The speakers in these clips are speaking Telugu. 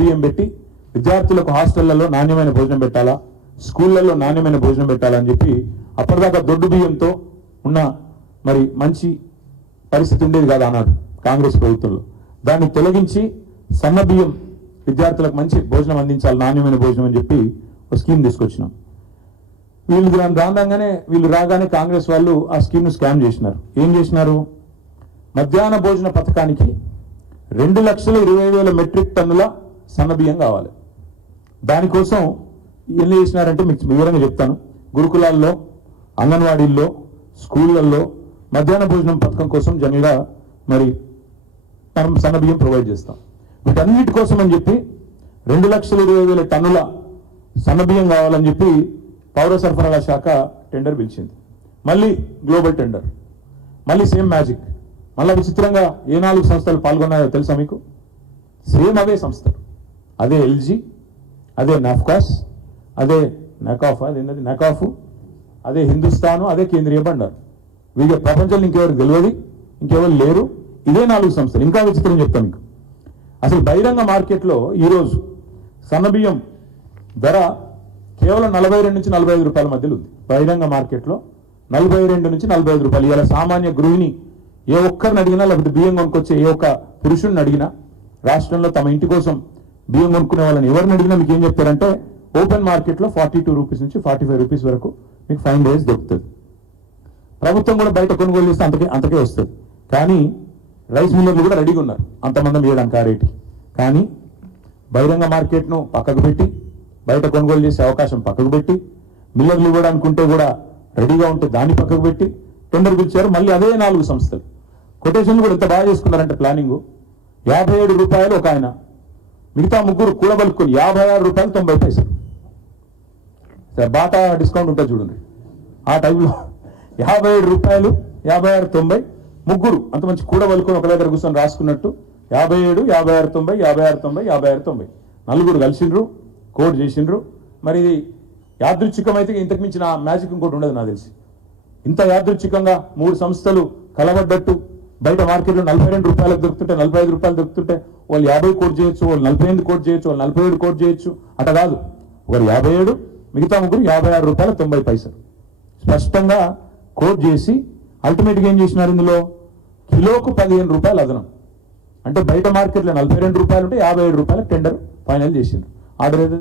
బియ్యం పెట్టి విద్యార్థులకు హాస్టళ్లలో నాణ్యమైన భోజనం పెట్టాలా, స్కూళ్లలో నాణ్యమైన భోజనం పెట్టాలని చెప్పి అప్పటిదాకా దొడ్డు బియ్యంతో ఉన్న మరి మంచి పరిస్థితి ఉండేది కాదు ఆనాడు కాంగ్రెస్ ప్రభుత్వంలో. దాన్ని తొలగించి సన్న బియ్యం విద్యార్థులకు మంచి భోజనం అందించాలి, నాణ్యమైన భోజనం అని చెప్పి ఒక స్కీమ్ తీసుకొచ్చినాం. వీళ్ళు రాగానే కాంగ్రెస్ వాళ్ళు ఆ స్కీమ్ను స్కామ్ చేసినారు. ఏం చేసినారు? మధ్యాహ్న భోజన పథకానికి 2,20,000 మెట్రిక్ టన్నుల సన్న బియ్యం కావాలి. దానికోసం ఏం చేసినారంటే మీకు వివరంగా చెప్తాను. గురుకులాల్లో, అంగన్వాడీల్లో, స్కూళ్ళల్లో మధ్యాహ్న భోజనం పథకం కోసం జనరల్గా మరి మనం సన్న బియ్యం ప్రొవైడ్ చేస్తాం. వీటన్నిటి కోసం అని చెప్పి 2,20,000 టన్నుల సన్న బియ్యం కావాలని చెప్పి పౌర సరఫరాల శాఖ టెండర్ పిలిచింది. మళ్ళీ గ్లోబల్ టెండర్, మళ్ళీ సేమ్ మ్యాజిక్. మళ్ళీ విచిత్రంగా ఏ 4 సంస్థలు పాల్గొన్నాయో తెలుసా మీకు? సేమ్ అవే సంస్థలు, అదే ఎల్జీ, అదే నాఫ్కాస్, అదే నకాఫ్, అదే హిందుస్థాను, అదే కేంద్రీయ బండారు. వీళ్ళ ప్రపంచంలో ఇంకెవరు తెలియదు, ఇంకెవరు లేరు. ఇదే 4 సంస్థలు. ఇంకా విచిత్రం చెప్తాను మీకు. అసలు బహిరంగ మార్కెట్లో ఈరోజు సన్నబియ్యం ధర కేవలం 42 నుంచి 45 రూపాయల మధ్యలో ఉంది. బహిరంగ మార్కెట్లో 42 నుంచి 45 రూపాయలు. ఇలా సామాన్య గృహిణి ఏ ఒక్కరిని అడిగినా, లేకపోతే బియ్యం కొనుక్కొచ్చే ఏ ఒక్క పురుషుడిని అడిగినా, రాష్ట్రంలో తమ ఇంటి కోసం బియ్యం కొనుక్కునే వాళ్ళని ఎవరిని అడిగినా మీకు ఏం చెప్తారంటే ఓపెన్ మార్కెట్లో 42 రూపీస్ నుంచి 45 రూపీస్ వరకు మీకు 5 days దొరుకుతుంది. ప్రభుత్వం కూడా బయట కొనుగోలు చేస్తే అంతకే వస్తుంది. కానీ రైస్ మిల్లర్లు కూడా రెడీగా ఉన్నారు అంతమంది వేయడానికి ఆ రేటుకి. కానీ బహిరంగ మార్కెట్ను పక్కకు పెట్టి, బయట కొనుగోలు చేసే అవకాశం పక్కకు పెట్టి, మిల్లర్లు ఇవ్వడానుకుంటే కూడా రెడీగా ఉంటే దాన్ని పక్కకు పెట్టి టెండర్ పిలిచారు. మళ్ళీ అదే 4 సంస్థలు కొటేషన్లు కూడా ఎంత బాగా చేసుకున్నారంటే ప్లానింగ్ 57 రూపాయలు ఒక ఆయన, మిగతా ముగ్గురు కూడబలుకొని 56 రూపాయలు 90 పైసలు. బాటా డిస్కౌంట్ ఉంటుంది చూడండి, ఆ టైంలో 57 రూపాయలు 56, 90 ముగ్గురు అంత మంచి కూడబలుకొని ఒక దగ్గర కూర్చొని రాసుకున్నట్టు 57, 56, 90, 56, 90, 56, 90 నలుగురు కలిసిండ్రు, కోడ్ చేసిండ్రు. మరి ఇది యాదృచ్ఛికమైతే ఇంతకు మించిన మ్యాజిక్ ఇంకోటి ఉండదు నాకు తెలిసి. ఇంత యాదృచ్ఛికంగా 3 సంస్థలు కలవడ్డట్టు బయట మార్కెట్లో 42 రూపాయలకు దొరుకుతుంటే, 45 రూపాయలు దొరుకుతుంటే వాళ్ళు 50 కోట్ చేయొచ్చు, వాళ్ళు 48 కోట్ చేయొచ్చు, వాళ్ళు 47 కోట్ చేయొచ్చు. అట కాదు, ఒకరు 57, మిగతా ముగ్గురు 56 రూపాయల 90 పైసలు స్పష్టంగా కోట్ చేసి అల్టిమేట్గా ఏం చేసినారు? ఇందులో కిలోకు 15 రూపాయలు అదనం. అంటే బయట మార్కెట్లో 42 రూపాయలు ఉంటే 57 రూపాయలకు టెండర్ ఫైనల్ చేసిండ్రు. ఆర్డర్ ఏది?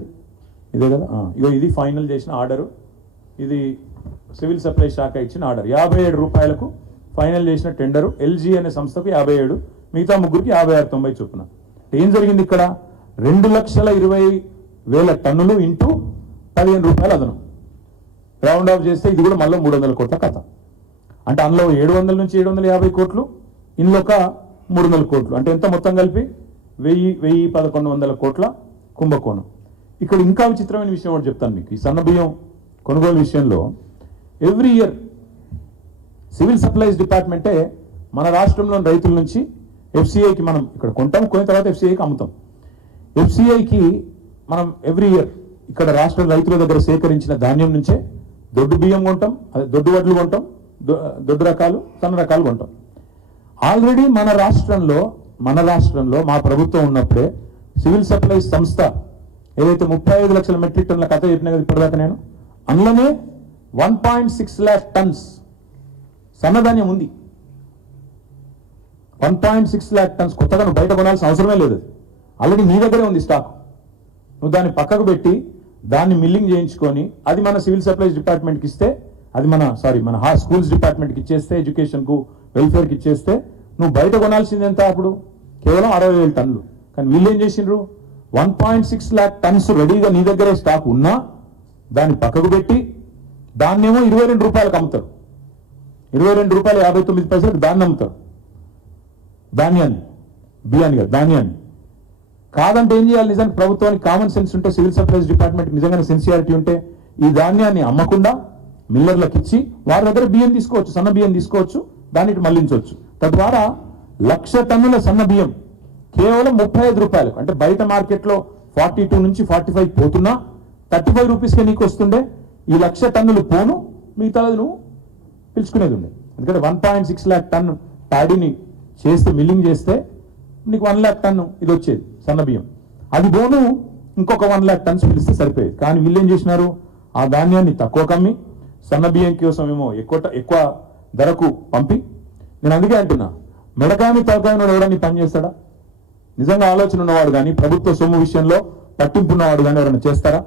ఇదే కదా. ఇగో ఇది ఫైనల్ చేసిన ఆర్డరు. ఇది సివిల్ సప్లై శాఖ ఇచ్చిన ఆర్డర్. 57 రూపాయలకు ఫైనల్ చేసిన టెండరు. ఎల్జీ అనే సంస్థకు 57, మిగతా ముగ్గురికి 56, 90 చొప్పున. ఏం జరిగింది ఇక్కడ? 2,20,000 టన్నులు ఇంటూ 15 రూపాయలు అదనం. రౌండ్ ఆఫ్ చేస్తే ఇది కూడా మళ్ళీ 300 కోట్ల కథ. అంటే అందులో 700 నుంచి 750 కోట్లు, ఇందులో ఒక 300 కోట్లు. అంటే ఎంత మొత్తం కలిపి 1,100 కోట్ల కుంభకోణం. ఇక్కడ ఇంకా విచిత్రమైన విషయం ఒకటి చెప్తాను మీకు. ఈ సన్న బియ్యం కొనుగోలు విషయంలో ఎవ్రీ ఇయర్ సివిల్ సప్లైస్ డిపార్ట్మెంటే మన రాష్ట్రంలోని రైతుల నుంచి ఎఫ్సిఐకి మనం ఇక్కడ కొంటాం, కొని తర్వాత ఎఫ్సిఐకి అమ్ముతాం. ఎఫ్సిఐకి మనం ఎవ్రీ ఇయర్ ఇక్కడ రాష్ట్ర రైతుల దగ్గర సేకరించిన ధాన్యం నుంచే దొడ్డు బియ్యం కొంటాం, అదే దొడ్డు వడ్లు కొంటాం, దొడ్డు రకాలు, సన్న రకాలు కొంటాం. ఆల్రెడీ మన రాష్ట్రంలో మా ప్రభుత్వం ఉన్నప్పుడే సివిల్ సప్లైస్ సంస్థ ఏదైతే 35 లక్షల మెట్రిక్ టన్నుల కథ చెప్పినా కదా ఇప్పటిదాకా నేను, అందులోనే 1.6 lakh టన్స్ సన్నధాన్యం ఉంది. 1.6 lakh టన్స్ కొత్తగా నువ్వు బయట కొనాల్సిన అవసరమే లేదు. ఆల్రెడీ నీ దగ్గరే ఉంది స్టాక్. నువ్వు దాన్ని పక్కకు పెట్టి దాన్ని మిల్లింగ్ చేయించుకొని అది మన సివిల్ సప్లైస్ డిపార్ట్మెంట్కి ఇస్తే, అది మన స్కూల్స్ డిపార్ట్మెంట్కి ఇచ్చేస్తే, ఎడ్యుకేషన్కు, వెల్ఫేర్కి ఇచ్చేస్తే నువ్వు బయట కొనాల్సింది ఎంత? అప్పుడు కేవలం 60,000 టన్నులు. కానీ వీళ్ళు ఏం చేసిండ్రు? 1.6 lakh టన్స్ రెడీగా నీ దగ్గరే స్టాక్ ఉన్నా దాన్ని పక్కకు పెట్టి దాన్నేమో 22 రూపాయలకు అమ్ముతారు. 22 రూపాయలు 59 పైసలకు దాన్ని అమ్ముతారు. ధాన్యాన్ని, బియ్యాన్ని కాదు, ధాన్యాన్ని. కాదంటే ఏం చేయాలి? నిజానికి ప్రభుత్వానికి కామన్ సెన్స్ ఉంటే, సివిల్ సప్లైస్ డిపార్ట్మెంట్కి నిజంగానే సెన్సియారిటీ ఉంటే ఈ ధాన్యాన్ని అమ్మకుండా మిల్లర్లకు ఇచ్చి వారి దగ్గర బియ్యం తీసుకోవచ్చు, సన్న బియ్యం తీసుకోవచ్చు, దాన్ని మళ్లించవచ్చు. తద్వారా 1,00,000 టన్నుల సన్న బియ్యం కేవలం 35 రూపాయలకు, అంటే బయట మార్కెట్లో 42 నుంచి 45 పోతున్నా 35 రూపీస్కే నీకు వస్తుండే. ఈ 1,00,000 టన్నులు పోను, మిగతాది నువ్వు పిలుచుకునేది ఉండే. ఎందుకంటే 1.6 lakh టన్ను ప్యాడీని చేస్తే, మిల్లింగ్ చేస్తే నీకు 1 lakh టన్ను ఇది వచ్చేది సన్న బియ్యం. అది బోను ఇంకొక 1 lakh టన్స్ పిలిస్తే సరిపోయేది. కానీ వీళ్ళు ఏం చేసినారు, ఆ ధాన్యాన్ని తక్కువ కమ్మి సన్న బియ్యం కోసం ఏమో ఎక్కువ ధరకు పంపి, నేను అందుకే అంటున్నా, మెడకాయని తలకాయని ఎవడని పని చేస్తాడా? నిజంగా ఆలోచన ఉన్నవాడు కానీ, ప్రభుత్వ సొమ్ము విషయంలో పట్టింపు ఉన్నవాడు కానీ ఎవరైనా చేస్తారా?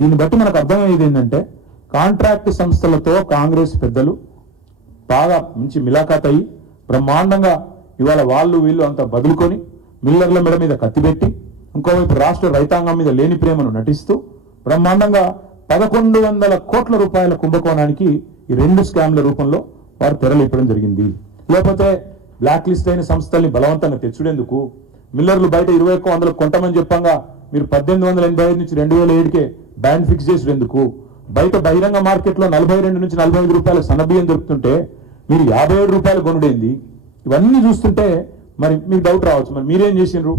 దీన్ని బట్టి మనకు అర్థమయ్యేది ఏంటంటే, కాంట్రాక్ట్ సంస్థలతో కాంగ్రెస్ పెద్దలు బాగా మంచి మిలాఖాత్ అయ్యి బ్రహ్మాండంగా ఇవాళ వాళ్ళు వీళ్ళు అంతా బదులుకొని మిల్లర్ల మెడ మీద కత్తిపెట్టి, ఇంకోవైపు రాష్ట్ర రైతాంగం మీద లేని ప్రేమను నటిస్తూ బ్రహ్మాండంగా 1100 కోట్ల రూపాయల కుంభకోణానికి ఈ 2 స్కామ్ల రూపంలో వారు తెరలేపడం జరిగింది. లేకపోతే బ్లాక్ లిస్ట్ అయిన సంస్థల్ని బలవంతంగా తెచ్చుడేందుకు, మిల్లర్లు బయట 2100 కొంటమని చెప్పంగా మీరు 1885 నుంచి 2007కే బ్యాండ్ ఫిక్స్ చేసేందుకు, బయట బహిరంగ మార్కెట్లో 42 నుంచి 45 రూపాయల సన్నబియ్యం దొరుకుతుంటే మీరు 57 రూపాయలు కొనుడేంది? ఇవన్నీ చూస్తుంటే మరి మీకు డౌట్ రావచ్చు, మరి మీరేం చేసిండ్రు,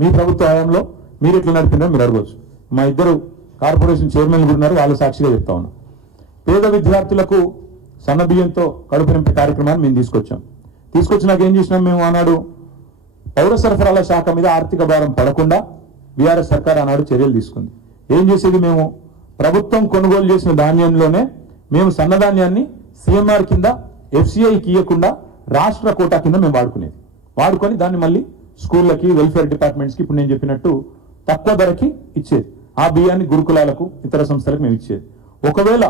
మీ ప్రభుత్వ హయాంలో మీరు ఎట్లా నడిపినారో మీరు అడగవచ్చు. మా ఇద్దరు కార్పొరేషన్ చైర్మన్లు కూడా ఉన్నారు, వాళ్ళ సాక్షిగా చెప్తా ఉన్నా. పేద విద్యార్థులకు సన్నబియ్యంతో కడుపు నింపే కార్యక్రమాన్ని మేము తీసుకొచ్చినాక ఏం చేసినాం, మేము ఆనాడు పౌర సరఫరాల శాఖ మీద ఆర్థిక భారం పడకుండా బీఆర్ఎస్ సర్కార్ ఆనాడు చర్యలు తీసుకుంది. ఏం చేసేది, మేము ప్రభుత్వం కొనుగోలు చేసిన ధాన్యంలోనే మేము సన్నధాన్యాన్ని సిఎంఆర్ కింద ఎఫ్సిఐకి ఇవ్వకుండా రాష్ట్ర కోటా కింద మేము వాడుకొని దాన్ని మళ్ళీ స్కూళ్ళకి, వెల్ఫేర్ డిపార్ట్మెంట్స్కి ఇప్పుడు నేను చెప్పినట్టు తక్కువ ధరకి ఇచ్చేది. ఆ బియ్యాన్ని గురుకులాలకు, ఇతర సంస్థలకు మేము ఇచ్చేది. ఒకవేళ